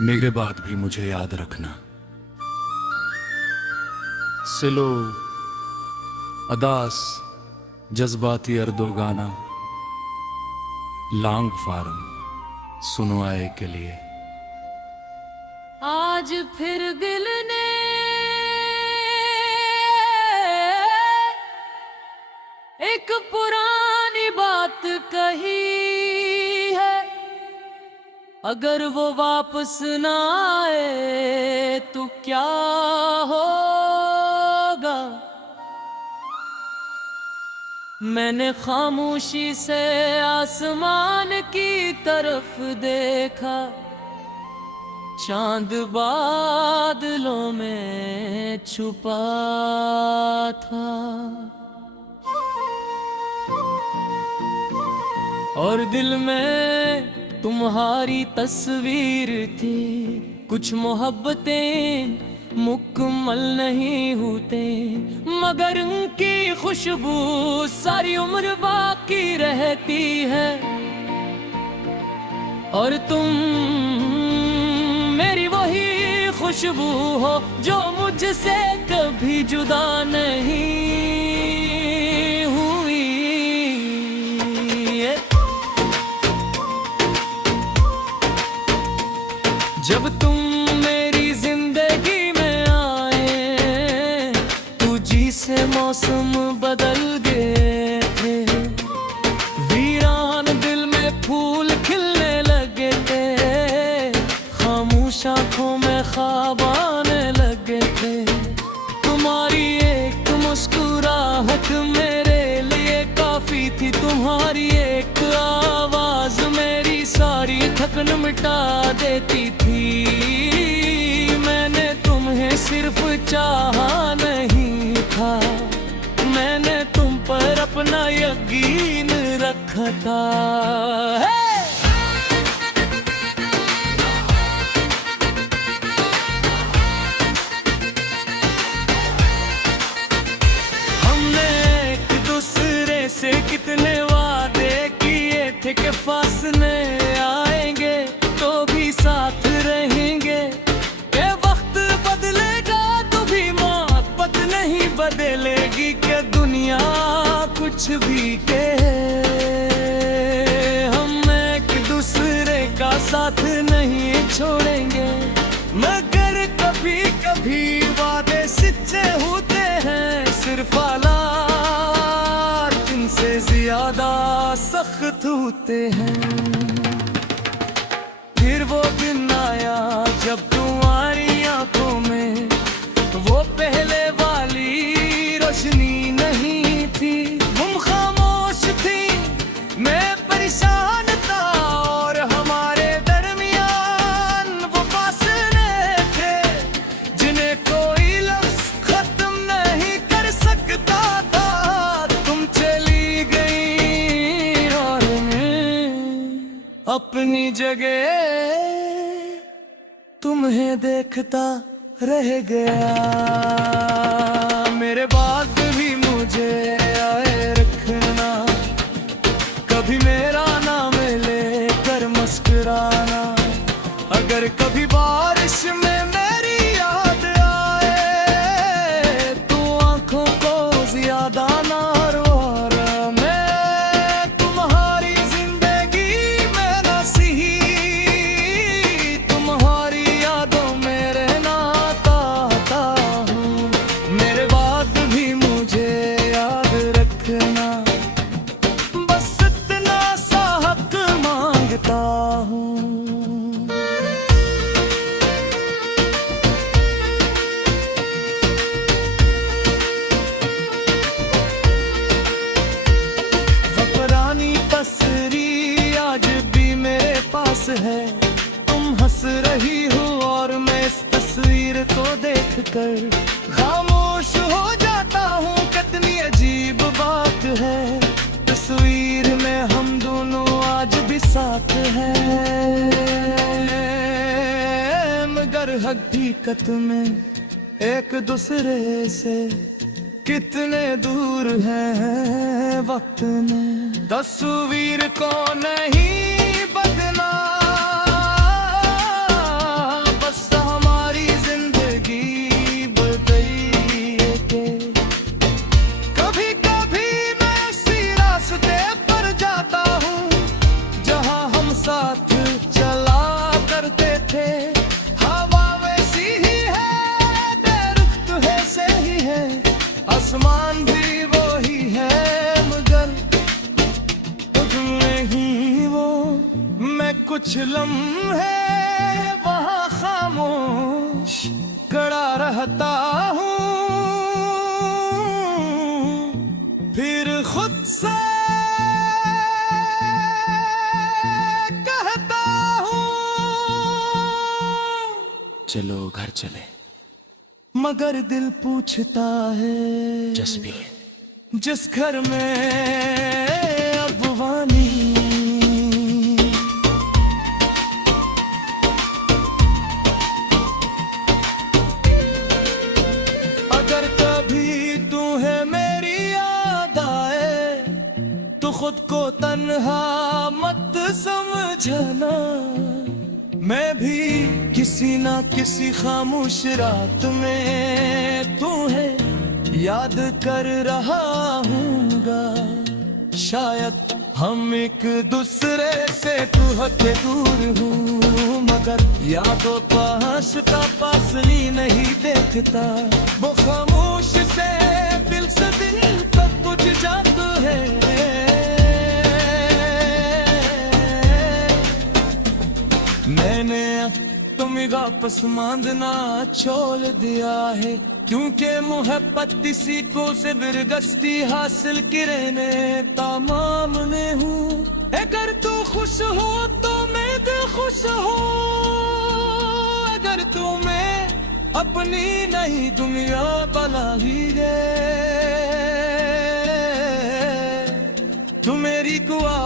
मेरे बाद भी मुझे याद रखना। सिलो अदास जज्बाती अर्दो गाना लांग फारम सुनो आए के लिए। आज फिर दिल ने एक पुरानी बात कही है, अगर वो वापस ना आए तो क्या होगा। मैंने खामोशी से आसमान की तरफ देखा, चांद बादलों में छुपा था और दिल में तुम्हारी तस्वीर थी। कुछ मोहब्बतें मुकम्मल नहीं होते, मगर उनकी खुशबू सारी उम्र बाकी रहती है। और तुम मेरी वही खुशबू हो जो मुझसे कभी जुदा नहीं हुई। जब तुम मेरी जिंदगी में आए, तुझी से मौसम बदल गए थे। वीरान दिल में फूल खिलने लगे थे, खामोश आँखों में ख्वाब आने लगे थे। तुम्हारी एक मुस्कुराहट मेरे लिए काफी थी, तुम्हारी एक आवाज मेरी सारी थकन मिटा देती थी। मैंने तुम्हें सिर्फ चाहा नहीं था, मैंने तुम पर अपना यकीन रखा था। से कितने वादे किए थे कि फासले आएंगे तो भी साथ रहेंगे। ये वक्त बदलेगा तो भी मोहब्बत नहीं बदलेगी, कि दुनिया कुछ भी कहे हम एक दूसरे का साथ नहीं छोड़ेंगे। मगर कभी कभी वादे सच्चे होते हैं, सिर्फ से ज्यादा सख्त होते हैं। फिर वो दिन आया जब तुम्हारी आंखों में वो पहले वाली रोशनी नहीं थी। तुम खामोश थी, मैं परेशान था, और हमारे दरमियान वो फासले थे जिन्हें कोई लफ्ज खत्म नहीं कर सकता था। अपनी जगह तुम्हें देखता रह गया। मेरे बाद भी मुझे आए रखना, कभी मेरा नाम लेकर मुस्कुराना। अगर कभी बारिश में मेरी याद आए तो आंखों को ज्यादा ना है। तुम हंस रही हो और मैं इस तस्वीर को देखकर खामोश हो जाता हूँ। कितनी अजीब बात है, तस्वीर में हम दोनों आज भी साथ हैं, मगर हकीकत में एक दूसरे से कितने दूर है वक्त में तस्वीर को नहीं बदलना, बस हमारी जिंदगी बदली के। कभी कभी मैं इसी रास्ते पर जाता हूँ जहाँ हम साथ चला करते थे। हवा वैसी ही है, दरख्त वैसे ही है, आसमान भी वही है, मगर तुझ में ही वो मैं कुछ लम्हे वहाँ खामोश खड़ा रहता हूँ, फिर खुद से कहता हूँ चलो घर चले। मगर दिल पूछता है जस्बी जिस घर में अब वानी अगर कभी तुम्हें मेरी याद आए तो खुद को तन्हा मत समझना। मैं भी किसी ना किसी खामोश रात में तुम्हें याद कर रहा हूँगा। शायद हम एक दूसरे से तू के दूर हूँ, मगर यादों पास का पास ही नहीं देखता। वो खामोश से दिल तक कुछ जादू है। मैंने तुम्हें वापस मांगना छोड़ दिया है, क्योंकि मोहब्बत किसी को से बिरगस्ती हासिल करने तमाम ने हूँ। अगर तू खुश हो तो मैं भी खुश हूँ, अगर तू मैं अपनी नहीं दुनिया बना ही दे। तू मेरी दुआ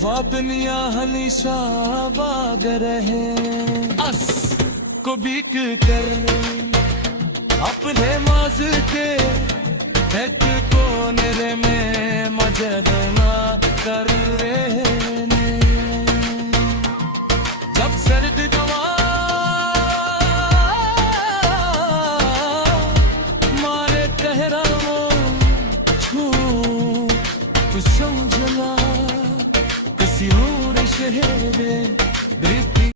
वो दुनिया हमेशा आबाद रहे। अस को बीक कर अपने माज के एक कोने में मजदना कर रहे।